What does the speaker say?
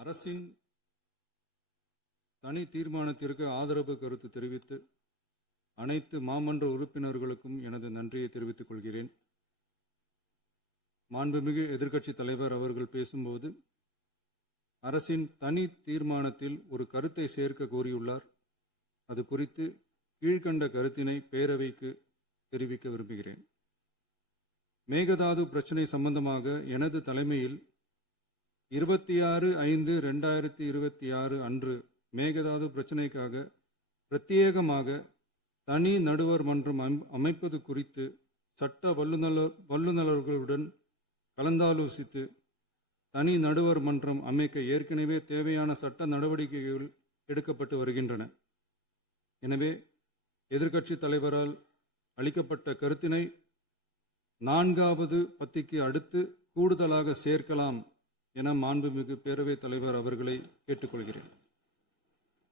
அரசின் தனி தீர்மானத்திற்கு ஆதரவு கருத்து தெரிவித்து அனைத்து மாமன்ற உறுப்பினர்களுக்கும் எனது நன்றியை தெரிவித்துக் கொள்கிறேன். மாண்புமிகு எதிர்க்கட்சி தலைவர் அவர்கள் பேசும்போது அரசின் தனி தீர்மானத்தில் ஒரு கருத்தை சேர்க்க கோரியுள்ளார். அது குறித்து கீழ்கண்ட கருத்தினை பேரவைக்கு தெரிவிக்க விரும்புகிறேன். மேகதாது பிரச்சினை சம்பந்தமாக எனது தலைமையில் 26/5/2026 அன்று மேகதாது பிரச்சினைக்காக பிரத்யேகமாக தனி நடுவர் மன்றம் அமைப்பது குறித்து சட்ட வல்லுநர்களுடன் கலந்தாலோசித்து தனி நடுவர் மன்றம் அமைக்க ஏற்கனவே தேவையான சட்ட நடவடிக்கைகள் எடுக்கப்பட்டு வருகின்றன. எனவே எதிர்க்கட்சி தலைவரால் அளிக்கப்பட்ட கருத்தினை 4வது பத்திக்கு அடுத்து கூடுதலாக சேர்க்கலாம் என மாண்புமிகு பேரவைத் தலைவர் அவர்களை கேட்டுக்கொள்கிறேன்.